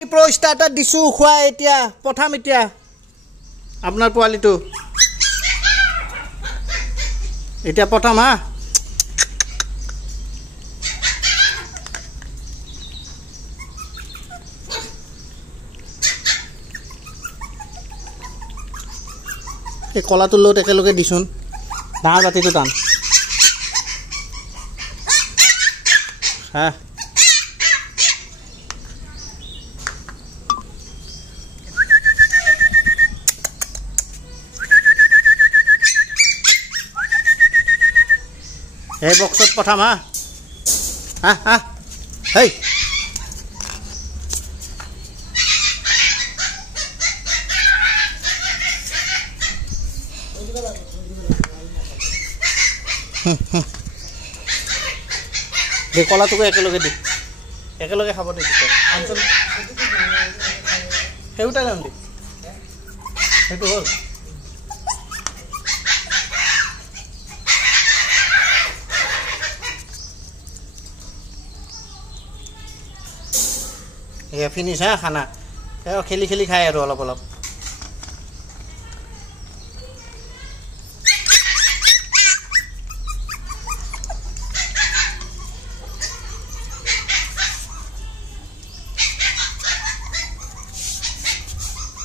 প্ৰ starter দিছোঁ খোৱা এতিয়া পঠাম এতিয়া আপোনাৰ পোৱালিটো এতিয়া পঠাম হা এই কলাটোৰ লগত একেলগে দিছোন ডাঙৰ বাতিটো টান হা এই বক্সত পঠাম হা হা হা হেই দে কলাটোকে একেলগে দি একেলগে খাব দে সেইটা যাম দি সেইটো হ'ল এয়া ফিনিছ হা খানা খেলি খেলি খায় আৰু অলপ অলপ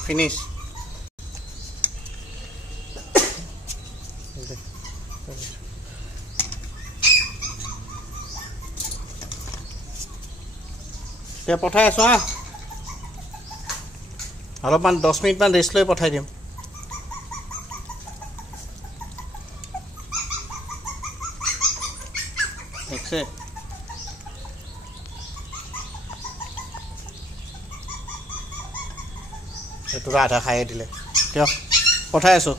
ফিনিছ এতিয়া পঠাই আছোঁ হা অলপমান 10 মিনিটমান ৰেষ্ট লৈ পঠাই দিম দেখছে এইটো আধা খাই দিলে দিয়ক পঠাই আছোঁ